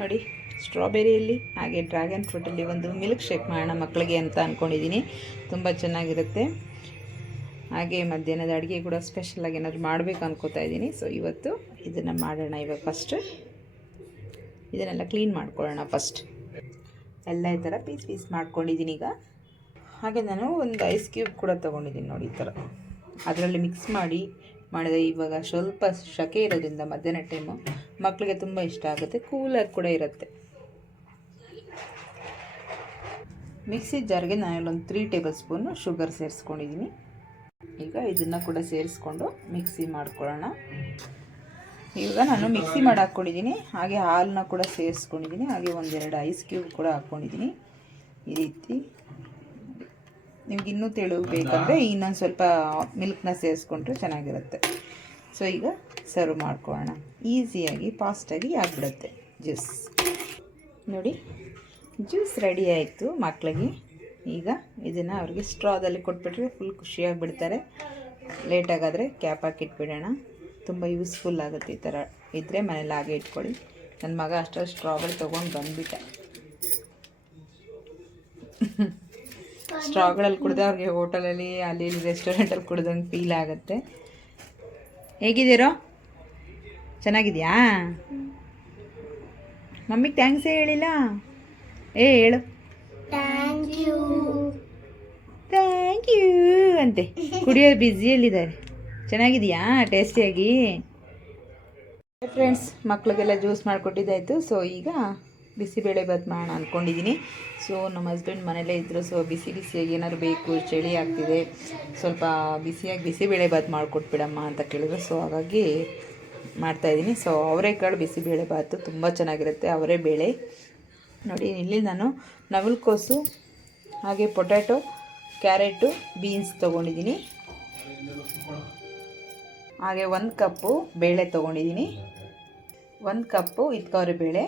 ನೋಡಿ, ಸ್ಟ್ರಾಬೆರಿಯಲ್ಲಿ, ಹಾಗೆ ಡ್ರ್ಯಾಗನ್ ಫ್ರೂಟಲ್ಲಿ ಒಂದು ಮಿಲ್ಕ್ ಶೇಕ್ ಮಾಡೋಣ ಮಕ್ಕಳಿಗೆ ಅಂತ ಅಂದ್ಕೊಂಡಿದ್ದೀನಿ ತುಂಬ ಚೆನ್ನಾಗಿರುತ್ತೆ. ಹಾಗೆ ಮಧ್ಯಾಹ್ನದ ಅಡುಗೆ ಕೂಡ ಸ್ಪೆಷಲಾಗಿ ಏನಾದರೂ ಮಾಡಬೇಕು ಅನ್ಕೋತಾ ಇದ್ದೀನಿ. ಸೊ ಇವತ್ತು ಇದನ್ನು ಮಾಡೋಣ ಇವಾಗ ಫಸ್ಟ್ ಇದನ್ನೆಲ್ಲ ಕ್ಲೀನ್ ಮಾಡ್ಕೊಳ್ಳೋಣ ಫಸ್ಟ್ ಎಲ್ಲ ಈ ಥರ ಪೀಸ್ ಪೀಸ್ ಮಾಡ್ಕೊಂಡಿದ್ದೀನಿ ಈಗ. ಹಾಗೆ ನಾನು ಒಂದು ಐಸ್ ಕ್ಯೂಬ್ ಕೂಡ ತೊಗೊಂಡಿದ್ದೀನಿ ನೋಡಿ ಈ ಥರ ಅದರಲ್ಲಿ ಮಿಕ್ಸ್ ಮಾಡಿ ಮಾಡಿದೆ ಇವಾಗ ಸ್ವಲ್ಪ ಶಕೆ ಇರೋದ್ರಿಂದ ಮಧ್ಯಾಹ್ನ ಟೈಮು ಮಕ್ಕಳಿಗೆ ತುಂಬ ಇಷ್ಟ ಆಗುತ್ತೆ ಕೂಲಾಗಿ ಕೂಡ ಇರುತ್ತೆ. ಮಿಕ್ಸಿ ಜಾರ್ಗೆ ನಾನು ಇಲ್ಲೊಂದು ತ್ರೀ ಟೇಬಲ್ ಸ್ಪೂನು ಶುಗರ್ ಸೇರಿಸ್ಕೊಂಡಿದ್ದೀನಿ ಈಗ ಇದನ್ನು ಕೂಡ ಸೇರಿಸ್ಕೊಂಡು ಮಿಕ್ಸಿ ಮಾಡ್ಕೊಳ್ಳೋಣ. ಈಗ ನಾನು ಮಿಕ್ಸಿ ಮಾಡಿ ಹಾಕ್ಕೊಂಡಿದ್ದೀನಿ ಹಾಗೆ ಹಾಲನ್ನ ಕೂಡ ಸೇರಿಸ್ಕೊಂಡಿದ್ದೀನಿ ಹಾಗೆ ಒಂದೆರಡು ಐಸ್ ಕ್ಯೂಬ್ ಕೂಡ ಹಾಕ್ಕೊಂಡಿದ್ದೀನಿ ಈ ರೀತಿ. ನಿಮ್ಗೆ ಇನ್ನೂ ತೆಳು ಬೇಕಂದ್ರೆ ಇನ್ನೊಂದು ಸ್ವಲ್ಪ ಮಿಲ್ಕ್ನ ಸೇರಿಸ್ಕೊಂಡ್ರೆ ಚೆನ್ನಾಗಿರುತ್ತೆ. ಸೊ ಈಗ ಸರ್ವ್ ಮಾಡ್ಕೊಳ್ಳೋಣ. ಈಸಿಯಾಗಿ ಫಾಸ್ಟಾಗಿ ಆಗಿಬಿಡುತ್ತೆ. ಜ್ಯೂಸ್ ನೋಡಿ ಜ್ಯೂಸ್ ರೆಡಿ ಆಯಿತು ಮಕ್ಕಳಿಗೆ ಈಗ ಇದನ್ನು ಅವ್ರಿಗೆ ಸ್ಟ್ರಾದಲ್ಲಿ ಕೊಟ್ಬಿಟ್ರೆ ಫುಲ್ ಖುಷಿಯಾಗಿ ಬಿಡ್ತಾರೆ ಲೇಟಾಗಾದರೆ ಕ್ಯಾಪ್ ಹಾಕಿಟ್ಬಿಡೋಣ ತುಂಬ ಯೂಸ್ಫುಲ್ ಆಗುತ್ತೆ ಈ ಥರ ಇದ್ದರೆ ಮನೇಲಿ ಹಾಗೆ ಇಟ್ಕೊಳ್ಳಿ. ನನ್ನ ಮಗ ಅಷ್ಟರಲ್ಲಿ ಸ್ಟ್ರಾಬೆರಿ ತೊಗೊಂಡು ಬಂದುಬಿಟ್ಟ. ಸ್ಟ್ರಾಗಳಲ್ಲಿ ಕುಡ್ದೆ ಅವ್ರಿಗೆ ಹೋಟೆಲಲ್ಲಿ ಅಲ್ಲಿ ಇಲ್ಲಿ ರೆಸ್ಟೋರೆಂಟಲ್ಲಿ ಕುಡ್ದಂಗೆ ಫೀಲ್ ಆಗುತ್ತೆ. ಹೇಗಿದ್ದೀರೋ? ಚೆನ್ನಾಗಿದೆಯಾ? ಮಮ್ಮಿಗೆ ಥ್ಯಾಂಕ್ಸೇ ಹೇಳಿಲ್ಲ? ಏ ಹೇಳು. ಥ್ಯಾಂಕ್ ಯು ಅಂತೆ. ಕುಡಿಯೋ ಬ್ಯುಸಿಯಲ್ಲಿದ್ದಾರೆ ಚೆನ್ನಾಗಿದೆಯಾ? ಟೇಸ್ಟಿಯಾಗಿ ಫ್ರೆಂಡ್ಸ್ ಮಕ್ಕಳಿಗೆಲ್ಲ ಜ್ಯೂಸ್ ಮಾಡಿಕೊಟ್ಟಿದ್ದಾಯಿತು. ಸೊ ಈಗ ಬಿಸಿಬೇಳೆ ಬಾತ್ ಮಾಡೋಣ ಅಂದ್ಕೊಂಡಿದ್ದೀನಿ ಸೊ ನಮ್ಮ ಹಸ್ಬೆಂಡ್ ಮನೇಲೇ ಇದ್ದರು ಸೊ ಬಿಸಿ ಬಿಸಿಯಾಗಿ ಏನಾದ್ರು ಬೇಕು, ಚಳಿ ಆಗ್ತಿದೆ. ಸ್ವಲ್ಪ ಬಿಸಿಯಾಗಿ ಬಿಸಿಬೇಳೆ ಬಾತ್ ಮಾಡಿಕೊಟ್ಬಿಡಮ್ಮ ಅಂತ ಕೇಳಿದ್ರು. ಸೊ ಹಾಗಾಗಿ ಮಾಡ್ತಾಯಿದ್ದೀನಿ ಸೊ ಅವರೆಕಾಳು ಬಿಸಿಬೇಳೆ ಬಾತು ತುಂಬ ಚೆನ್ನಾಗಿರುತ್ತೆ, ಅವರೇ ಬೇಳೆ. ನೋಡಿ, ಇಲ್ಲಿ ನಾನು ನವಿಲುಕೋಸು, ಹಾಗೆ ಪೊಟ್ಯಾಟೊ, ಕ್ಯಾರೆಟು, ಬೀನ್ಸ್ ತೊಗೊಂಡಿದ್ದೀನಿ ಹಾಗೆ ಒಂದು ಕಪ್ಪು ಬೇಳೆ ತೊಗೊಂಡಿದ್ದೀನಿ ಒಂದು ಕಪ್ಪು ಇದ್ಕವ್ರಿ ಬೇಳೆ.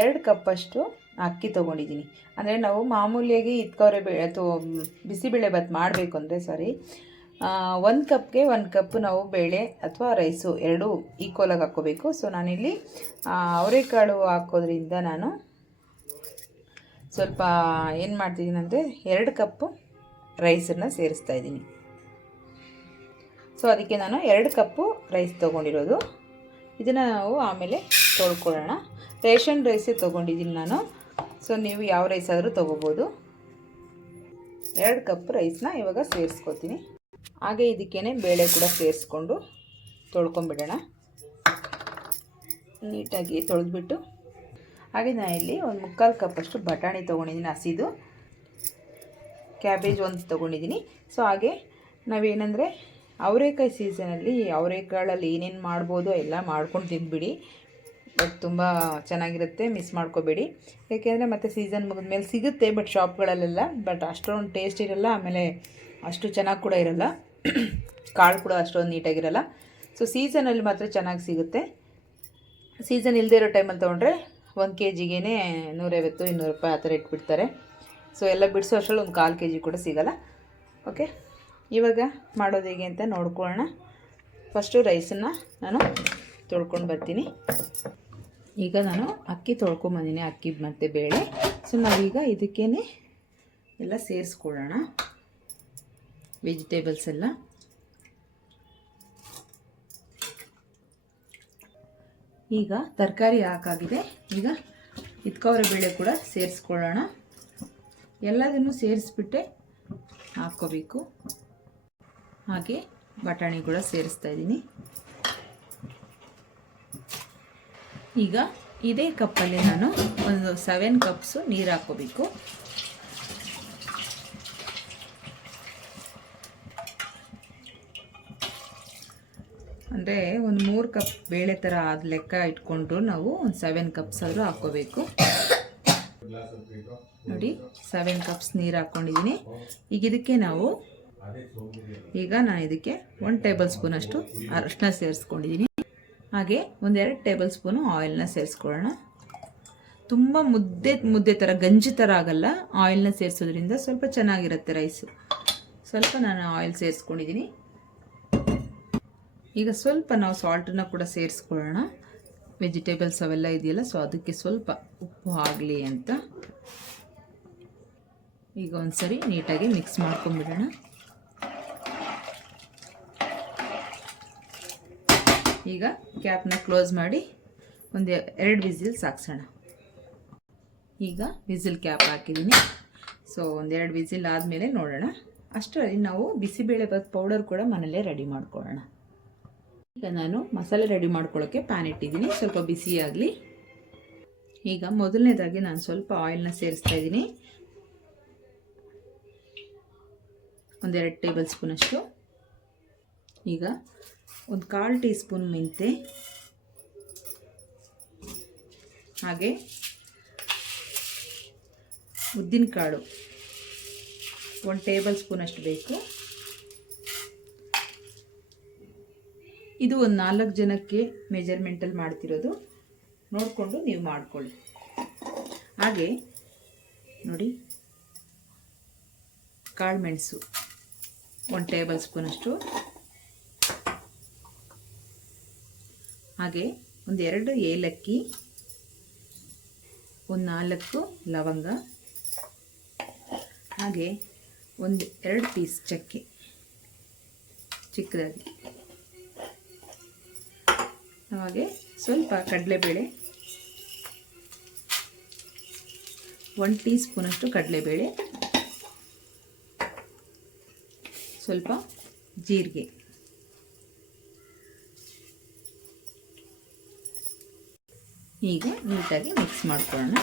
ಎರಡು ಕಪ್ಪಷ್ಟು ಅಕ್ಕಿ ತೊಗೊಂಡಿದ್ದೀನಿ. ಅಂದರೆ ನಾವು ಮಾಮೂಲಿಯಾಗಿ ಇತ್ಕವರೆ ಬೇಳೆ ಅಥವಾ ಬಿಸಿಬೇಳೆ ಭಾತ್ ಮಾಡಬೇಕು ಅಂದರೆ ಸಾರಿ ಒಂದು ಕಪ್ಗೆ ಒಂದು ಕಪ್ ನಾವು ಬೇಳೆ ಅಥವಾ ರೈಸು ಎರಡೂ ಈಕ್ವಲಾಗಿ ಹಾಕ್ಕೋಬೇಕು. ಸೊ ನಾನಿಲ್ಲಿ ಅವರೆಕಾಳು ಹಾಕೋದ್ರಿಂದ ನಾನು ಸ್ವಲ್ಪ ಏನು ಮಾಡ್ತಿದ್ದೀನಿ ಅಂದರೆ ಎರಡು ಕಪ್ಪು ರೈಸನ್ನು ಸೇರಿಸ್ತಾ ಇದ್ದೀನಿ. ಸೊ ಅದಕ್ಕೆ ನಾನು ಎರಡು ಕಪ್ಪು ರೈಸ್ ತೊಗೊಂಡಿರೋದು. ಇದನ್ನು ನಾವು ಆಮೇಲೆ ತೊಳ್ಕೊಳ್ಳೋಣ. ರೇಷನ್ ರೈಸೇ ತೊಗೊಂಡಿದ್ದೀನಿ ನಾನು. ಸೊ ನೀವು ಯಾವ ರೈಸ್ ಆದರೂ ತೊಗೋಬೋದು. ಎರಡು ಕಪ್ ರೈಸ್ನ ಇವಾಗ ಸೇರಿಸ್ಕೊತೀನಿ. ಹಾಗೆ ಇದಕ್ಕೇ ಬೇಳೆ ಕೂಡ ಸೇರಿಸ್ಕೊಂಡು ತೊಳ್ಕೊಂಬಿಡೋಣ. ನೀಟಾಗಿ ತೊಳೆದ್ಬಿಟ್ಟು. ಹಾಗೆ ನಾನು ಇಲ್ಲಿ ಒಂದು ಮುಕ್ಕಾಲು ಕಪ್ಪಷ್ಟು ಬಟಾಣಿ ತೊಗೊಂಡಿದ್ದೀನಿ, ಹಸಿದು. ಕ್ಯಾಬೇಜ್ ಒಂದು ತೊಗೊಂಡಿದ್ದೀನಿ. ಸೊ ಹಾಗೆ ನಾವೇನೆಂದರೆ ಅವರೆಕಾಯಿ ಸೀಸನಲ್ಲಿ ಅವರೇಕಾಳಲ್ಲಿ ಏನೇನು ಮಾಡ್ಬೋದು ಎಲ್ಲ ಮಾಡ್ಕೊಂಡು ತಿನ್ಬಿಡಿ ಬಟ್ ತುಂಬ ಚೆನ್ನಾಗಿರುತ್ತೆ ಮಿಸ್ ಮಾಡ್ಕೋಬೇಡಿ. ಏಕೆಂದರೆ ಮತ್ತೆ ಸೀಸನ್ ಮುಗಿದ್ಮೇಲೆ ಸಿಗುತ್ತೆ ಬಟ್ ಶಾಪ್ಗಳಲ್ಲೆಲ್ಲ ಬಟ್ ಅಷ್ಟೊಂದು ಟೇಸ್ಟ್ ಇರಲ್ಲ, ಆಮೇಲೆ ಅಷ್ಟು ಚೆನ್ನಾಗಿ ಕೂಡ ಇರಲ್ಲ. ಕಾಳು ಕೂಡ ಅಷ್ಟೊಂದು ನೀಟಾಗಿರಲ್ಲ ಸೊ ಸೀಸನಲ್ಲಿ ಮಾತ್ರ ಚೆನ್ನಾಗಿ ಸಿಗುತ್ತೆ. ಸೀಸನ್ ಇಲ್ಲದೆ ಇರೋ ಟೈಮಲ್ಲಿ ತೊಗೊಂಡ್ರೆ ಒಂದು ಕೆ ಜಿಗೇ ನೂರೈವತ್ತು, ಇನ್ನೂರು ರೂಪಾಯಿ ಆ ಥರ ಇಟ್ಬಿಡ್ತಾರೆ. ಸೊ ಎಲ್ಲ ಬಿಡಿಸೋ ಅಷ್ಟರಲ್ಲಿ ಒಂದು ಕಾಲು ಕೆ ಜಿ ಕೂಡ ಸಿಗೋಲ್ಲ. ಓಕೆ ಇವಾಗ ಮಾಡೋದು ಹೇಗೆ ಅಂತ ನೋಡ್ಕೊಳ್ಳೋಣ. ಫಸ್ಟು ರೈಸನ್ನು ನಾನು ತೊಳ್ಕೊಂಡು ಬರ್ತೀನಿ. ಈಗ ನಾನು ಅಕ್ಕಿ ತೊಳ್ಕೊಂಬಂದಿನಿ ಅಕ್ಕಿ ಮತ್ತು ಬೇಳೆ. ಸೊ ನಾವೀಗ ಇದಕ್ಕೇ ಎಲ್ಲ ಸೇರಿಸ್ಕೊಳ್ಳೋಣ. ವೆಜಿಟೇಬಲ್ಸ್ ಎಲ್ಲ. ಈಗ ತರಕಾರಿ ಹಾಕಾಗಿದೆ. ಈಗ ಇದ್ಕವರ ಬೇಳೆ ಕೂಡ ಸೇರಿಸ್ಕೊಳ್ಳೋಣ. ಎಲ್ಲದನ್ನು ಸೇರಿಸ್ಬಿಟ್ಟೆ ಹಾಕ್ಕೋಬೇಕು ಹಾಗೆ ಬಟಾಣಿ ಕೂಡ ಸೇರಿಸ್ತಾ ಇದ್ದೀನಿ. ಈಗ ಇದೇ ಕಪ್ಪಲ್ಲಿ ನಾನು ಒಂದು ಸೆವೆನ್ ಕಪ್ಸು ನೀರು ಹಾಕೋಬೇಕು ಅಂದರೆ ಒಂದು ಮೂರು ಕಪ್ ಬೇಳೆ ಥರ ಆದ ಲೆಕ್ಕ ಇಟ್ಕೊಂಡು ನಾವು ಒಂದು ಸೆವೆನ್ ಕಪ್ಸ್ ಆದರೂ ಹಾಕ್ಕೋಬೇಕು. ನೋಡಿ ಸೆವೆನ್ ಕಪ್ಸ್ ನೀರು ಹಾಕ್ಕೊಂಡಿದ್ದೀನಿ. ಈಗ ಇದಕ್ಕೆ ನಾವು ಈಗ ನಾನು ಇದಕ್ಕೆ ಒಂದು ಟೇಬಲ್ ಸ್ಪೂನ್ ಅಷ್ಟು ಅರಶಿನ ಸೇರಿಸ್ಕೊಂಡಿದ್ದೀನಿ ಹಾಗೆ ಒಂದೆರಡು ಟೇಬಲ್ ಸ್ಪೂನು ಆಯಿಲ್ನ ಸೇರಿಸ್ಕೊಳ್ಳೋಣ. ತುಂಬ ಮುದ್ದೆ ಮುದ್ದೆ ಥರ ಗಂಜಿ ಥರ ಆಗಲ್ಲ ಆಯಿಲ್ನ ಸೇರಿಸೋದ್ರಿಂದ ಸ್ವಲ್ಪ ಚೆನ್ನಾಗಿರುತ್ತೆ ರೈಸು ಸ್ವಲ್ಪ ನಾನು ಆಯಿಲ್ ಸೇರಿಸ್ಕೊಂಡಿದ್ದೀನಿ ಈಗ ಸ್ವಲ್ಪ ನಾವು ಸಾಲ್ಟನ್ನು ಕೂಡ ಸೇರಿಸ್ಕೊಳ್ಳೋಣ. ವೆಜಿಟೇಬಲ್ಸ್ ಅವೆಲ್ಲ ಇದೆಯಲ್ಲ ಸೊ ಅದಕ್ಕೆ ಸ್ವಲ್ಪ ಉಪ್ಪು ಆಗಲಿ ಅಂತ. ಈಗ ಒಂದ್ಸರಿ ನೀಟಾಗಿ ಮಿಕ್ಸ್ ಮಾಡ್ಕೊಂಬಿಡೋಣ. ಈಗ ಕ್ಯಾಪ್ನ ಕ್ಲೋಸ್ ಮಾಡಿ ಒಂದು ಎರಡು ವಿಸಿಲ್ ಸಾಕ್ಸೋಣ. ಈಗ ವಿಸಿಲ್ ಕ್ಯಾಪ್ ಹಾಕಿದ್ದೀನಿ ಸೊ ಒಂದೆರಡು ವಿಸಿಲ್ ಆದಮೇಲೆ ನೋಡೋಣ. ಅಷ್ಟರಲ್ಲಿ ನಾವು ಬಿಸಿಬೇಳೆಬಾತ್ ಪೌಡರ್ ಕೂಡ ಮನೇಲೇ ರೆಡಿ ಮಾಡ್ಕೊಳ್ಳೋಣ. ಈಗ ನಾನು ಮಸಾಲೆ ರೆಡಿ ಮಾಡ್ಕೊಳ್ಳೋಕ್ಕೆ ಪ್ಯಾನ್ ಇಟ್ಟಿದ್ದೀನಿ ಸ್ವಲ್ಪ ಬಿಸಿಯಾಗಲಿ ಈಗ ಮೊದಲನೇದಾಗಿ ನಾನು ಸ್ವಲ್ಪ ಆಯಿಲ್ನ ಸೇರಿಸ್ತಾ ಇದ್ದೀನಿ ಒಂದೆರಡು ಟೇಬಲ್ ಸ್ಪೂನಷ್ಟು ಈಗ ಒಂದು ಕಾಲು ಟೀ ಸ್ಪೂನ್ ಮೆಂತೆ, ಹಾಗೆ ಉದ್ದಿನಕಾಳು. ಒಂದು ಟೇಬಲ್ ಸ್ಪೂನಷ್ಟು ಬೇಕು. ಇದು ಒಂದು ನಾಲ್ಕು ಜನಕ್ಕೆ ಮೆಜರ್ಮೆಂಟಲ್ಲಿ ಮಾಡ್ತಿರೋದು. ನೋಡಿಕೊಂಡು ನೀವು ಮಾಡಿಕೊಳ್ಳಿ. ಹಾಗೆ ನೋಡಿ, ಕಾಳು ಮೆಣಸು. ಒಂದು ಟೇಬಲ್ ಸ್ಪೂನಷ್ಟು ಹಾಗೆ ಒಂದು ಎರಡು ಏಲಕ್ಕಿ, ಒಂದು ನಾಲ್ಕು ಲವಂಗ, ಹಾಗೆ ಒಂದು ಎರಡು ಪೀಸ್ ಚಕ್ಕೆ, ಚಿಕ್ಕದಾಗಿ. ಹಾಗೆ ಸ್ವಲ್ಪ ಕಡಲೆಬೇಳೆ ಒನ್ ಟೀ ಸ್ಪೂನಷ್ಟು ಕಡಲೆಬೇಳೆ, ಸ್ವಲ್ಪ ಜೀರಿಗೆ. ಈಗ ನೀಟಾಗಿ ಮಿಕ್ಸ್ ಮಾಡ್ಕೊಳ್ಳೋಣ.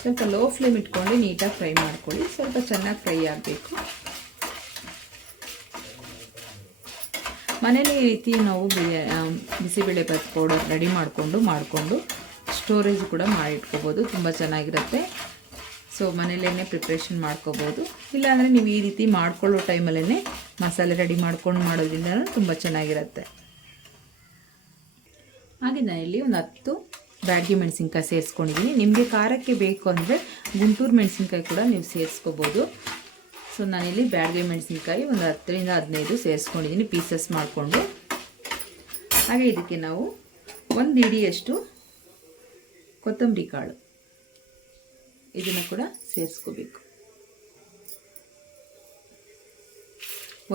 ಸ್ವಲ್ಪ ಲೋ ಫ್ಲೇಮ್ ಇಟ್ಕೊಂಡು ನೀಟಾಗಿ ಫ್ರೈ ಮಾಡ್ಕೊಳ್ಳಿ. ಸ್ವಲ್ಪ ಚೆನ್ನಾಗಿ ಫ್ರೈ ಆಗಬೇಕು. ಮನೇಲಿ ಈ ರೀತಿ ನಾವು ಬಿಸಿಬೇಳೆಭಾತ್ ಪೌಡರ್ ರೆಡಿ ಮಾಡಿಕೊಂಡು ಮಾಡಿಕೊಂಡು ಸ್ಟೋರೇಜ್ ಕೂಡ ಮಾಡಿಟ್ಕೋಬೋದು ತುಂಬ ಚೆನ್ನಾಗಿರುತ್ತೆ. ಸೊ ಮನೇಲೇ ಪ್ರಿಪ್ರೇಷನ್ ಮಾಡ್ಕೋಬೋದು. ಇಲ್ಲಾಂದರೆ ನೀವು ಈ ರೀತಿ ಮಾಡ್ಕೊಳ್ಳೋ ಟೈಮಲ್ಲೇ ಮಸಾಲೆ ರೆಡಿ ಮಾಡ್ಕೊಂಡು ಮಾಡೋದ್ರಿಂದ ತುಂಬ ಚೆನ್ನಾಗಿರುತ್ತೆ. ಹಾಗೆ ಇಲ್ಲಿ ಒಂದು ಹತ್ತು ಬ್ಯಾಡಗಿ ಮೆಣಸಿನ್ಕಾಯಿ ಸೇರಿಸ್ಕೊಂಡಿದ್ದೀನಿ ನಿಮಗೆ ಖಾರಕ್ಕೆ ಬೇಕು ಅಂದರೆ ಗುಂಟೂರು ಮೆಣಸಿನ್ಕಾಯಿ ಕೂಡ ನೀವು ಸೇರಿಸ್ಕೋಬೋದು. ಸೊ ನಾನಿಲ್ಲಿ ಬ್ಯಾಡಗಿ ಮೆಣಸಿನ್ಕಾಯಿ ಒಂದು ಹತ್ತರಿಂದ ಹದಿನೈದು ಸೇರಿಸ್ಕೊಂಡಿದ್ದೀನಿ ಪೀಸಸ್ ಮಾಡಿಕೊಂಡು. ಹಾಗೆ ಇದಕ್ಕೆ ನಾವು ಒಂದು ಇಡಿಯಷ್ಟು ಕೊತ್ತಂಬರಿ ಕಾಳು ಇದನ್ನು ಕೂಡ ಸೇರಿಸ್ಕೋಬೇಕು.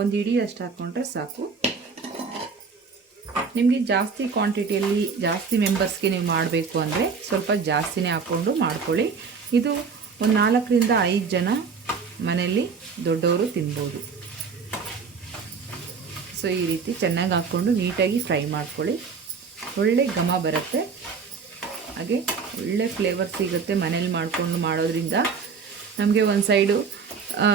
ಒಂದು ಇಡಿ ಅಷ್ಟು ಹಾಕ್ಕೊಂಡ್ರೆ ಸಾಕು. ನಿಮಗೆ ಜಾಸ್ತಿ ಕ್ವಾಂಟಿಟಿಯಲ್ಲಿ ಜಾಸ್ತಿ ಮೆಂಬರ್ಸ್ಗೆ ನೀವು ಮಾಡಬೇಕು ಅಂದರೆ ಸ್ವಲ್ಪ ಜಾಸ್ತಿನೇ ಹಾಕ್ಕೊಂಡು ಮಾಡ್ಕೊಳ್ಳಿ. ಇದು ಒಂದು ನಾಲ್ಕರಿಂದ ಐದು ಜನ ಮನೆಯಲ್ಲಿ ದೊಡ್ಡವರು ತಿನ್ಬೋದು. ಸೊ ಈ ರೀತಿ ಚೆನ್ನಾಗಿ ಹಾಕ್ಕೊಂಡು ನೀಟಾಗಿ ಫ್ರೈ ಮಾಡ್ಕೊಳ್ಳಿ. ಒಳ್ಳೆ ಘಮ ಬರುತ್ತೆ. ಹಾಗೆ ಒಳ್ಳೆ ಫ್ಲೇವರ್ ಸಿಗುತ್ತೆ ಮನೇಲಿ ಮಾಡಿಕೊಂಡು ಮಾಡೋದ್ರಿಂದ. ನಮಗೆ ಒಂದು ಸೈಡು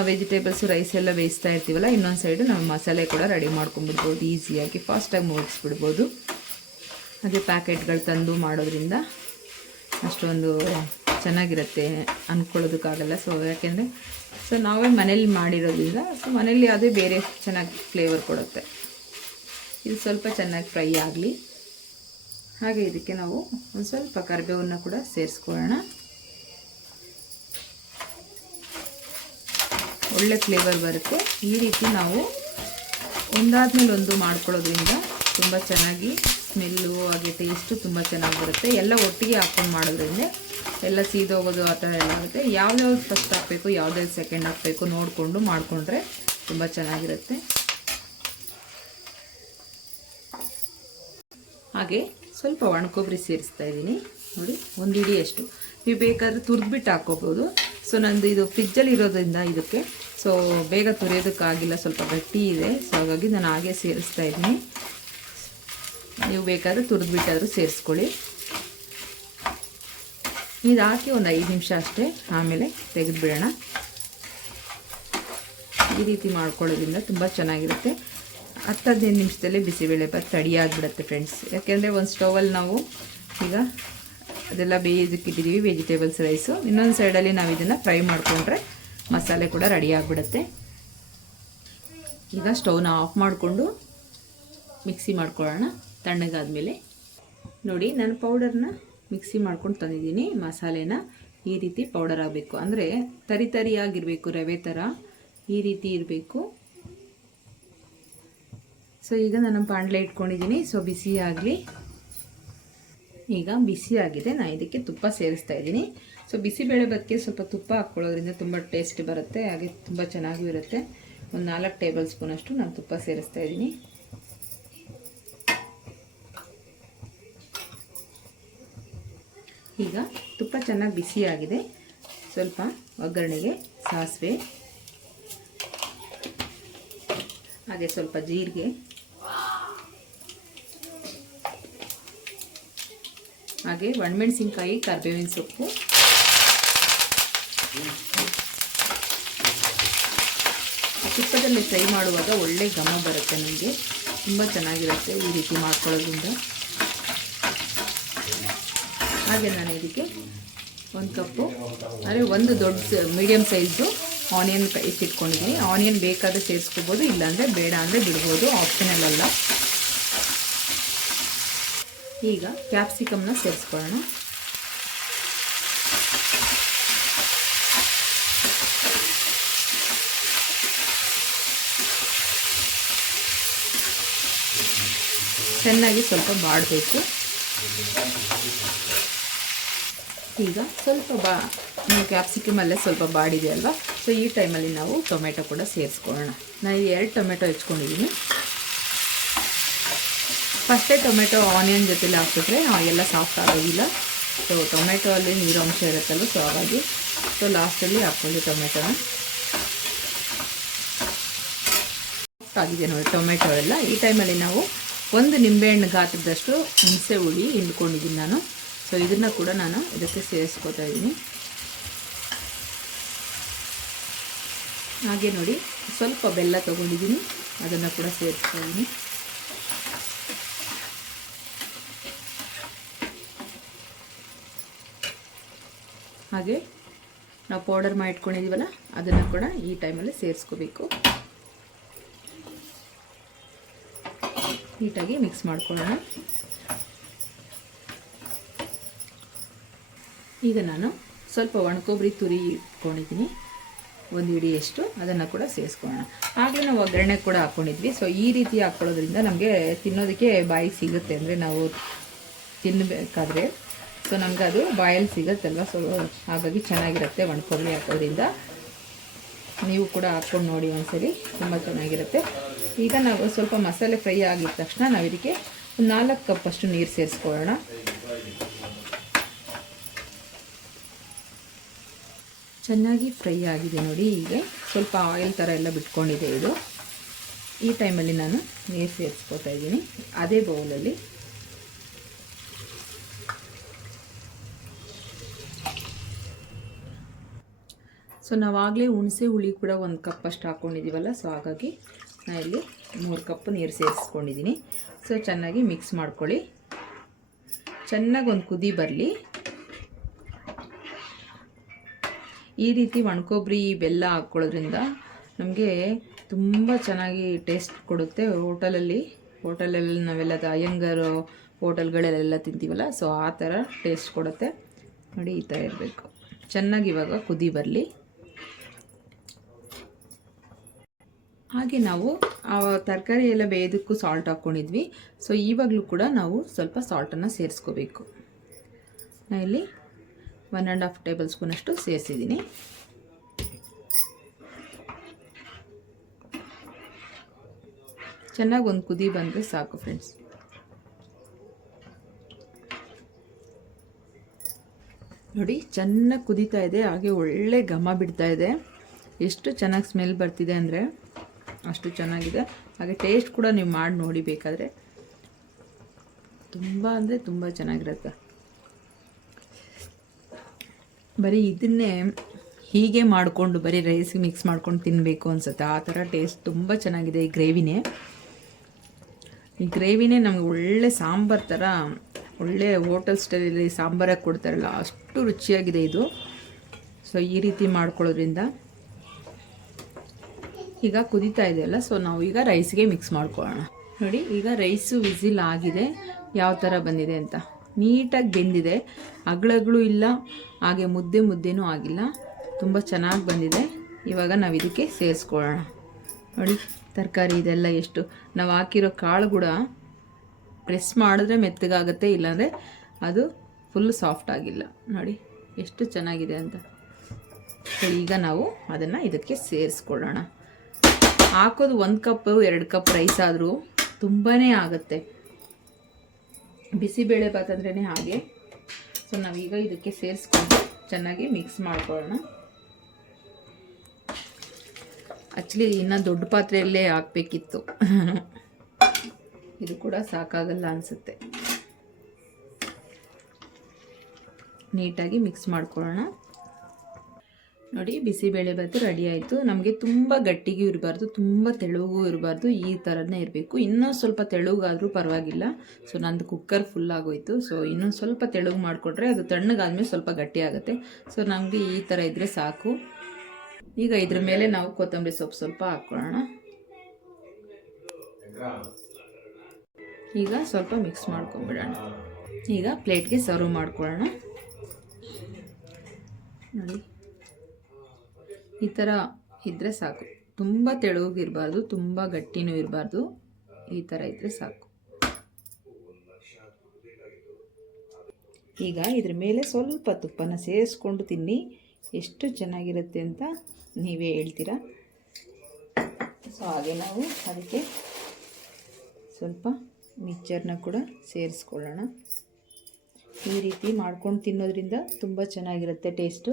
ವೆಜಿಟೇಬಲ್ಸು ರೈಸ್ ಎಲ್ಲ ಬೇಯಿಸ್ತಾ ಇರ್ತೀವಲ್ಲ, ಇನ್ನೊಂದು ಸೈಡು ನಾವು ಮಸಾಲೆ ಕೂಡ ರೆಡಿ ಮಾಡ್ಕೊಂಡ್ಬಿಡ್ಬೋದು ಈಸಿಯಾಗಿ ಫಾಸ್ಟಾಗಿ ಮುಗಿಸ್ಬಿಡ್ಬೋದು. ಅದೇ ಪ್ಯಾಕೆಟ್ಗಳು ತಂದು ಮಾಡೋದ್ರಿಂದ ಅಷ್ಟೊಂದು ಚೆನ್ನಾಗಿರುತ್ತೆ ಅಂದ್ಕೊಳ್ಳೋದಕ್ಕಾಗಲ್ಲ ಸೊ ಯಾಕೆಂದರೆ ಸೊ ನಾವೇ ಮನೇಲಿ ಮಾಡಿರೋದ್ರಿಂದ ಸೊ ಮನೇಲಿ ಅದೇ ಬೇರೆ ಚೆನ್ನಾಗಿ ಫ್ಲೇವರ್ ಕೊಡುತ್ತೆ. ಇದು ಸ್ವಲ್ಪ ಚೆನ್ನಾಗಿ ಫ್ರೈ ಆಗಲಿ. ಹಾಗೆ ಇದಕ್ಕೆ ನಾವು ಒಂದು ಸ್ವಲ್ಪ ಕರಿಬೇವನ್ನು ಕೂಡ ಸೇರಿಸ್ಕೊಳ್ಳೋಣ. ಒಳ್ಳೆ ಫ್ಲೇವರ್ ಬರುತ್ತೆ. ಈ ರೀತಿ ನಾವು ಒಂದಾದ್ಮೇಲೆ ಒಂದು ಮಾಡ್ಕೊಳ್ಳೋದ್ರಿಂದ ತುಂಬ ಚೆನ್ನಾಗಿ ಸ್ಮೆಲ್ಲು ಹಾಗೆ ಟೇಸ್ಟು ತುಂಬ ಚೆನ್ನಾಗಿ ಬರುತ್ತೆ. ಎಲ್ಲ ಒಟ್ಟಿಗೆ ಹಾಕೊಂಡು ಮಾಡೋದ್ರಿಂದ ಎಲ್ಲ ಸೀದೋಗೋದು ಆ ಥರ ಎಲ್ಲ ಆಗುತ್ತೆ. ಯಾವ್ಯಾವ್ದು ಫಸ್ಟ್ ಹಾಕಬೇಕು ಯಾವ್ದಾವ್ದು ಸೆಕೆಂಡ್ ಹಾಕಬೇಕು ನೋಡಿಕೊಂಡು ಮಾಡಿಕೊಂಡ್ರೆ ತುಂಬ ಚೆನ್ನಾಗಿರುತ್ತೆ. ಹಾಗೆ ಸ್ವಲ್ಪ ಒಣಕೊಬ್ಬರಿ ಸೇರಿಸ್ತಾ ಇದ್ದೀನಿ. ನೋಡಿ, ಒಂದು ಇಡಿಯಷ್ಟು ನೀವು ಬೇಕಾದರೆ ತುರಿದ್ಬಿಟ್ಟು ಹಾಕೋಬೋದು ಸೊ ನಂದು ಇದು ಫ್ರಿಜ್ಜಲ್ಲಿ ಇರೋದ್ರಿಂದ ಇದಕ್ಕೆ. ಸೊ ಬೇಗ ತುರಿಯೋದಕ್ಕಾಗಿಲ್ಲ, ಸ್ವಲ್ಪ ಗಟ್ಟಿ ಇದೆ. ಸೊ ಹಾಗಾಗಿ ನಾನು ಹಾಗೆ ಸೇರಿಸ್ತಾ ಇದ್ದೀನಿ. ನೀವು ಬೇಕಾದರೆ ತುರಿದ್ಬಿಟ್ಟಾದರೂ ಸೇರಿಸ್ಕೊಳ್ಳಿ. ಇದು ಹಾಕಿ ಒಂದು ಐದು ನಿಮಿಷ ಅಷ್ಟೇ, ಆಮೇಲೆ ತೆಗೆದುಬಿಡೋಣ. ಈ ರೀತಿ ಮಾಡ್ಕೊಳ್ಳೋದ್ರಿಂದ ತುಂಬ ಚೆನ್ನಾಗಿರುತ್ತೆ. ಹತ್ತು ಹದಿನೈದು ನಿಮಿಷದಲ್ಲೇ ಬಿಸಿಬೇಳೆ ಭಾತ್ ತಡಿಯಾಗಿಬಿಡುತ್ತೆ ಫ್ರೆಂಡ್ಸ್ ಯಾಕೆಂದರೆ ಒಂದು ಸ್ಟೌವಲ್ಲಿ ನಾವು ಈಗ ಅದೆಲ್ಲ ಬೇಯಿಸಿಕ್ಕಿಟ್ಟಿದ್ದೀವಿ ವೆಜಿಟೇಬಲ್ಸ್ ರೈಸು. ಇನ್ನೊಂದು ಸೈಡಲ್ಲಿ ನಾವು ಇದನ್ನು ಫ್ರೈ ಮಾಡಿಕೊಂಡ್ರೆ ಮಸಾಲೆ ಕೂಡ ರೆಡಿ ಆಗಿಬಿಡುತ್ತೆ. ಈಗ ಸ್ಟವ್ನ ಆಫ್ ಮಾಡಿಕೊಂಡು ಮಿಕ್ಸಿ ಮಾಡ್ಕೊಳ್ಳೋಣ. ತಣ್ಣಗಾದ್ಮೇಲೆ. ನೋಡಿ, ನಾನು ಪೌಡರ್ನ ಮಿಕ್ಸಿ ಮಾಡ್ಕೊಂಡು ತಂದಿದ್ದೀನಿ. ಮಸಾಲೆನ ಈ ರೀತಿ ಪೌಡರ್ ಆಗಬೇಕು. ಅಂದರೆ ತರಿ ತರಿಯಾಗಿರಬೇಕು, ರವೆ ಥರ ಈ ರೀತಿ ಇರಬೇಕು. ಸೊ ಈಗ ನಾನು ಪಾಂಡ್ಲೆ ಇಟ್ಕೊಂಡಿದ್ದೀನಿ. ಸೊ ಬಿಸಿ ಆಗಲಿ. ಈಗ ಬಿಸಿ ಆಗಿದೆ. ನಾನು ಇದಕ್ಕೆ ತುಪ್ಪ ಸೇರಿಸ್ತಾ ಇದ್ದೀನಿ. ಸೊ ಬಿಸಿಬೇಳೆಭಾತ್ಗೆ ಸ್ವಲ್ಪ ತುಪ್ಪ ಹಾಕ್ಕೊಳ್ಳೋದ್ರಿಂದ ತುಂಬ ಟೇಸ್ಟ್ ಬರುತ್ತೆ. ಹಾಗೆ ತುಂಬ ಚೆನ್ನಾಗೂ ಇರುತ್ತೆ. ಒಂದು ನಾಲ್ಕು ಟೇಬಲ್ ಸ್ಪೂನಷ್ಟು ನಾನು ತುಪ್ಪ ಸೇರಿಸ್ತಾ ಇದ್ದೀನಿ. ಈಗ ತುಪ್ಪ ಚೆನ್ನಾಗಿ ಬಿಸಿಯಾಗಿದೆ ಸ್ವಲ್ಪ ಒಗ್ಗರಣೆಗೆ ಸಾಸಿವೆ. ಹಾಗೆ ಸ್ವಲ್ಪ ಜೀರಿಗೆ. ಹಾಗೆ ಒಣಮೆಣಸಿನ್ಕಾಯಿ, ಕರಿಬೇವಿನ ಸೊಪ್ಪು. ತುಪ್ಪದಲ್ಲಿ ಫ್ರೈ ಮಾಡುವಾಗ ಒಳ್ಳೆ ಘಮ ಬರುತ್ತೆ ನನಗೆ ತುಂಬ ಚೆನ್ನಾಗಿರುತ್ತೆ ಈ ರೀತಿ ಮಾಡ್ಕೊಳ್ಳೋದ್ರಿಂದ. ಹಾಗೆ ನಾನು ಇದಕ್ಕೆ ಒಂದು ಕಪ್ಪು ಅಂದರೆ ಒಂದು ದೊಡ್ಡ ಮೀಡಿಯಮ್ ಸೈಜು ಆನಿಯನ್ ಇಟ್ಟಿಟ್ಕೊಂಡಿದ್ದೀನಿ. ಆನಿಯನ್ ಬೇಕಾದರೆ ಸೇರಿಸ್ಕೋಬೋದು, ಇಲ್ಲಾಂದರೆ ಬೇಡ ಅಂದರೆ ಬಿಡ್ಬೋದು, ಆಪ್ಷನಲ್ ಅಲ್ಲ. ಈಗ ಕ್ಯಾಪ್ಸಿಕಮ್ನ ಸೇರಿಸ್ಕೊಳ್ಳೋಣ. ಚೆನ್ನಾಗಿ ಸ್ವಲ್ಪ ಬಾಡಬೇಕು. ಈಗ ಸ್ವಲ್ಪ ಬಾ ಕ್ಯಾಪ್ಸಿಕಮ್ ಅಲ್ಲೇ ಸ್ವಲ್ಪ ಬಾಡಿದೆ ಅಲ್ವಾ? ಸೊ ಈ ಟೈಮಲ್ಲಿ ನಾವು ಟೊಮೆಟೊ ಕೂಡ ಸೇರಿಸ್ಕೊಳ್ಳೋಣ. ನಾನು ಎರಡು ಟೊಮೆಟೊ ಹೆಚ್ಕೊಂಡಿದ್ದೀನಿ. ಫಸ್ಟೇ ಟೊಮೆಟೊ ಆನಿಯನ್ ಜೊತೆಲಿ ಹಾಕಿಬಿಟ್ರೆ ಎಲ್ಲ ಸಾಫ್ಟ್ ಆಗೋದಿಲ್ಲ. ಸೊ ಟೊಮೆಟೊ ಅಲ್ಲಿ ನೀರು ಅಂಶ ಇರುತ್ತಲ್ಲ ಸೊ ಹಾಗಾಗಿ ಸೊ ಲಾಸ್ಟಲ್ಲಿ ಹಾಕ್ಕೊಳ್ಳಿ ಟೊಮೆಟೊನ. ಆಗಿದೆ ನೋಡಿ ಟೊಮೆಟೊ ಎಲ್ಲ. ಈ ಟೈಮಲ್ಲಿ ನಾವು ಒಂದು ನಿಂಬೆಹಣ್ಣು ಗಾತ್ರದಷ್ಟು ಹುಣಸೆ ಹುಳಿ ಹಿಂಡ್ಕೊಂಡಿದ್ದೀನಿ ನಾನು. ಸೊ ಇದನ್ನು ಕೂಡ ನಾನು ಇದಕ್ಕೆ ಸೇರಿಸ್ಕೋತಾ ಇದ್ದೀನಿ. ಹಾಗೆ ನೋಡಿ, ಸ್ವಲ್ಪ ಬೆಲ್ಲ ತೊಗೊಂಡಿದ್ದೀನಿ. ಅದನ್ನು ಕೂಡ ಸೇರಿಸ್ತಾ ಇದ್ದೀನಿ. ಹಾಗೆ ನಾವು ಪೌಡರ್ ಮಾಡಿಟ್ಕೊಂಡಿದ್ದೀವಲ್ಲ ಅದನ್ನು ಕೂಡ ಈ ಟೈಮಲ್ಲಿ ಸೇರಿಸ್ಕೋಬೇಕು. ನೀಟಾಗಿ ಮಿಕ್ಸ್ ಮಾಡ್ಕೊಳ್ಳೋಣ. ಈಗ ನಾನು ಸ್ವಲ್ಪ ಒಣಕೊಬ್ಬರಿ ತುರಿ ಇಟ್ಕೊಂಡಿದ್ದೀನಿ. ಒಂದು ಹಿಡಿಯಷ್ಟು ಅದನ್ನು ಕೂಡ ಸೇರಿಸ್ಕೊಳ್ಳೋಣ. ಆಗಲೇ ನಾವು ಒಗ್ಗರಣೆ ಕೂಡ ಹಾಕ್ಕೊಂಡಿದ್ವಿ ಸೊ ಈ ರೀತಿ ಹಾಕ್ಕೊಳ್ಳೋದ್ರಿಂದ ನಮಗೆ ತಿನ್ನೋದಕ್ಕೆ ಬಾಯಿ ಸಿಗುತ್ತೆ. ಅಂದರೆ ನಾವು ತಿನ್ನಬೇಕಾದ್ರೆ ಸೊ ನಮ್ಗೆ ಅದು ಬಾಯಲ್ ಸಿಗುತ್ತಲ್ವ? ಸೊ, ಹಾಗಾಗಿ ಚೆನ್ನಾಗಿರುತ್ತೆ ಒಣಕೊಬ್ಬರಿ ಹಾಕೋದ್ರಿಂದ ನೀವು ಕೂಡ ಹಾಕ್ಕೊಂಡು ನೋಡಿ ಒಂದ್ಸರಿ ತುಂಬ ಚೆನ್ನಾಗಿರುತ್ತೆ. ಈಗ ನಾವು ಸ್ವಲ್ಪ ಮಸಾಲೆ ಫ್ರೈ ಆಗಿದ ತಕ್ಷಣ ನಾವು ಇದಕ್ಕೆ ಒಂದು ನಾಲ್ಕು ಕಪ್ ಅಷ್ಟು ನೀರು ಸೇರಿಸ್ಕೊಳ್ಳೋಣ. ಚೆನ್ನಾಗಿ ಫ್ರೈ ಆಗಿದೆ ನೋಡಿ ಈಗ ಸ್ವಲ್ಪ ಆಯಿಲ್ ಥರ ಎಲ್ಲ ಬಿಟ್ಕೊಂಡಿದೆ ಇದು. ಈ ಟೈಮಲ್ಲಿ ನಾನು ನೀರು ಸೇರಿಸ್ಕೊತಾ ಇದ್ದೀನಿ. ಅದೇ ಬೌಲಲ್ಲಿ ಸೊ ನಾವಾಗಲೇ ಹುಣಸೆ ಹುಳಿ ಕೂಡ ಒಂದು ಕಪ್ ಅಷ್ಟು ಹಾಕ್ಕೊಂಡಿದ್ದೀವಲ್ಲ ಸೊ ಹಾಗಾಗಿ ನಾನು ಇಲ್ಲಿ ಮೂರು ಕಪ್ ನೀರು ಸೇರಿಸ್ಕೊಂಡಿದ್ದೀನಿ ಸೊ ಚೆನ್ನಾಗಿ ಮಿಕ್ಸ್ ಮಾಡ್ಕೊಳ್ಳಿ. ಚೆನ್ನಾಗಿ ಒಂದು ಕುದಿ ಬರಲಿ. ಈ ರೀತಿ ಒಣಕೊಬ್ಬರಿ ಬೆಲ್ಲ ಹಾಕ್ಕೊಳ್ಳೋದ್ರಿಂದ ನಮಗೆ ತುಂಬ ಚೆನ್ನಾಗಿ ಟೇಸ್ಟ್ ಕೊಡುತ್ತೆ ಹೋಟೆಲಲ್ಲಿ. ಹೋಟೆಲಲ್ಲಿ ನಾವೆಲ್ಲ ಅಯ್ಯಂಗಾರು ಹೋಟೆಲ್ಗಳಲ್ಲೆಲ್ಲ ತಿಂತೀವಲ್ಲ ಸೊ ಆ ಥರ ಟೇಸ್ಟ್ ಕೊಡುತ್ತೆ. ನೋಡಿ, ಈ ಥರ ಇರಬೇಕು. ಚೆನ್ನಾಗಿ ಇವಾಗ ಕುದಿ ಬರಲಿ. ಹಾಗೆ ನಾವು ಆ ತರಕಾರಿ ಎಲ್ಲ ಬೇಯೋದಕ್ಕೂ ಸಾಲ್ಟ್ ಹಾಕ್ಕೊಂಡಿದ್ವಿ ಸೊ ಇವಾಗಲೂ ಕೂಡ ನಾವು ಸ್ವಲ್ಪ ಸಾಲ್ಟನ್ನು ಸೇರಿಸ್ಕೋಬೇಕು. ನಾನು ಇಲ್ಲಿ ಒನ್ ಆ್ಯಂಡ್ ಹಾಫ್ ಟೇಬಲ್ ಸ್ಪೂನಷ್ಟು ಸೇರಿಸಿದ್ದೀನಿ. ಚೆನ್ನಾಗಿ ಒಂದು ಕುದಿ ಬಂದರೆ ಸಾಕು ಫ್ರೆಂಡ್ಸ್ ನೋಡಿ, ಚೆನ್ನಾಗಿ ಕುದೀತಾ ಇದೆ. ಹಾಗೆ ಒಳ್ಳೆ ಘಮ ಬಿಡ್ತಾ ಇದೆ. ಎಷ್ಟು ಚೆನ್ನಾಗಿ ಸ್ಮೆಲ್ ಬರ್ತಿದೆ ಅಂದರೆ. ಅಷ್ಟು ಚೆನ್ನಾಗಿದೆ. ಹಾಗೆ ಟೇಸ್ಟ್ ಕೂಡ ನೀವು ಮಾಡಿ ನೋಡಿ ಬೇಕಾದರೆ. ತುಂಬ ಅಂದರೆ ತುಂಬ ಚೆನ್ನಾಗಿರುತ್ತೆ. ಬರೀ ಇದನ್ನೇ ಹೀಗೆ ಮಾಡಿಕೊಂಡು ಬರೀ ರೈಸ್ಗೆ ಮಿಕ್ಸ್ ಮಾಡ್ಕೊಂಡು ತಿನ್ನಬೇಕು ಅನ್ಸುತ್ತೆ. ಆ ಥರ ಟೇಸ್ಟ್ ತುಂಬ ಚೆನ್ನಾಗಿದೆ ಈ ಗ್ರೇವಿನೇ. ಈ ಗ್ರೇವಿನೇ ನಮಗೆ ಒಳ್ಳೆ ಸಾಂಬಾರು ಥರ, ಒಳ್ಳೆ ಹೋಟೆಲ್ ಸ್ಟೈಲಲ್ಲಿ ಸಾಂಬಾರಾಗಿ ಕೊಡ್ತಾರಲ್ಲ, ಅಷ್ಟು ರುಚಿಯಾಗಿದೆ ಇದು. ಸೊ ಈ ರೀತಿ ಮಾಡ್ಕೊಳ್ಳೋದ್ರಿಂದ ಈಗ ಕುದೀತಾ ಇದೆಯಲ್ಲ ಸೊ ನಾವು ಈಗ ರೈಸ್ಗೆ ಮಿಕ್ಸ್ ಮಾಡ್ಕೊಳ್ಳೋಣ. ನೋಡಿ, ಈಗ ರೈಸು ವಿಸಿಲ್ ಆಗಿದೆ. ಯಾವ ಥರ ಬಂದಿದೆ ಅಂತ. ನೀಟಾಗಿ ಬೆಂದಿದೆ. ಅಗಳಗಳು ಇಲ್ಲ. ಹಾಗೆ ಮುದ್ದೆ ಮುದ್ದೆನೂ ಆಗಿಲ್ಲ. ತುಂಬ ಚೆನ್ನಾಗಿ ಬಂದಿದೆ. ಇವಾಗ ನಾವು ಇದಕ್ಕೆ ಸೇರಿಸ್ಕೊಳ್ಳೋಣ. ನೋಡಿ, ತರಕಾರಿ ಇದೆಲ್ಲ ಎಷ್ಟು. ನಾವು ಹಾಕಿರೋ ಕಾಳು ಕೂಡ ಪ್ರೆಸ್ ಮಾಡಿದ್ರೆ ಮೆತ್ತಗಾಗುತ್ತೆ, ಇಲ್ಲಾಂದರೆ ಅದು ಫುಲ್ ಸಾಫ್ಟ್ ಆಗಿಲ್ಲ. ನೋಡಿ, ಎಷ್ಟು ಚೆನ್ನಾಗಿದೆ ಅಂತ. ಈಗ ನಾವು ಅದನ್ನು ಇದಕ್ಕೆ ಸೇರಿಸ್ಕೊಳ್ಳೋಣ. ಹಾಕೋದು ಒಂದು ಕಪ್ ಎರಡು ಕಪ್ ರೈಸ್ ಆದರೂ ತುಂಬಾ ಆಗುತ್ತೆ. ಬಿಸಿಬೇಳೆ ಭಾತ್ ಅಂದ್ರೇ ಹಾಗೆ. ಸೊ ನಾವೀಗ ಇದಕ್ಕೆ ಸೇರಿಸ್ಕೊಂಡು ಚೆನ್ನಾಗಿ ಮಿಕ್ಸ್ ಮಾಡ್ಕೊಳ್ಳೋಣ. ಆ್ಯಕ್ಚುಲಿ ಇನ್ನೂ ದೊಡ್ಡ ಪಾತ್ರೆಯಲ್ಲೇ ಹಾಕಬೇಕಿತ್ತು. ಇದು ಕೂಡ ಸಾಕಾಗಲ್ಲ ಅನಿಸುತ್ತೆ. ನೀಟಾಗಿ ಮಿಕ್ಸ್ ಮಾಡ್ಕೊಳ್ಳೋಣ. ನೋಡಿ ಬಿಸಿಬೇಳೆ ಭಾತು ರೆಡಿ ಆಯಿತು. ನಮಗೆ ತುಂಬ ಗಟ್ಟಿಗೂ ಇರಬಾರ್ದು, ತುಂಬ ತೆಳುಗೂ ಇರಬಾರ್ದು, ಈ ಥರನೇ ಇರಬೇಕು. ಇನ್ನೂ ಸ್ವಲ್ಪ ತೆಳುಗಾದರೂ ಪರವಾಗಿಲ್ಲ. ಸೊ ನಂದು ಕುಕ್ಕರ್ ಫುಲ್ ಆಗೋಯ್ತು. ಸೊ ಇನ್ನೊಂದು ಸ್ವಲ್ಪ ತೆಳುಗು ಮಾಡಿಕೊಟ್ರೆ ಅದು ತಣ್ಣಗಾದ್ಮೇಲೆ ಸ್ವಲ್ಪ ಗಟ್ಟಿ ಆಗುತ್ತೆ. ಸೊ ನಮಗೆ ಈ ಥರ ಇದ್ದರೆ ಸಾಕು. ಈಗ ಇದ್ರ ಮೇಲೆ ನಾವು ಕೊತ್ತಂಬರಿ ಸೊಪ್ಪು ಸ್ವಲ್ಪ ಹಾಕ್ಕೊಳ್ಳೋಣ ಈಗ ಸ್ವಲ್ಪ ಮಿಕ್ಸ್ ಮಾಡ್ಕೊಂಬಿಡೋಣ. ಈಗ ಪ್ಲೇಟ್ಗೆ ಸರ್ವ್ ಮಾಡ್ಕೊಳ್ಳೋಣ. ನೋಡಿ. ಈ ಥರ ಇದ್ದರೆ ಸಾಕು. ತುಂಬ ತೆಳುವಾಗಿರಬಾರ್ದು, ತುಂಬ ಗಟ್ಟಿನೂ ಇರಬಾರ್ದು. ಈ ಥರ ಇದ್ದರೆ ಸಾಕು. ಈಗ ಇದ್ರ ಮೇಲೆ ಸ್ವಲ್ಪ ತುಪ್ಪನ ಸೇರಿಸ್ಕೊಂಡು ತಿನ್ನಿ. ಎಷ್ಟು ಚೆನ್ನಾಗಿರುತ್ತೆ ಅಂತ ನೀವೇ ಹೇಳ್ತೀರಾ? ಸೊ ಹಾಗೆ ನಾವು ಅದಕ್ಕೆ ಸ್ವಲ್ಪ ಮಿಕ್ಚರ್ನ ಕೂಡ ಸೇರಿಸ್ಕೊಳ್ಳೋಣ. ಈ ರೀತಿ ಮಾಡ್ಕೊಂಡು ತಿನ್ನೋದ್ರಿಂದ ತುಂಬ ಚೆನ್ನಾಗಿರುತ್ತೆ ಟೇಸ್ಟು.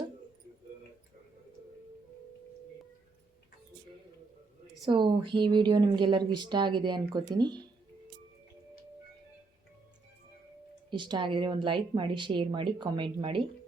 ಸೊ, ಈ ವಿಡಿಯೋ ನಿಮಗೆಲ್ಲರಿಗೂ ಇಷ್ಟ ಆಗಿದೆ ಅನ್ಕೋತೀನಿ. ಇಷ್ಟ ಆಗಿದರೆ ಒಂದು ಲೈಕ್ ಮಾಡಿ, ಶೇರ್ ಮಾಡಿ, ಕಾಮೆಂಟ್ ಮಾಡಿ.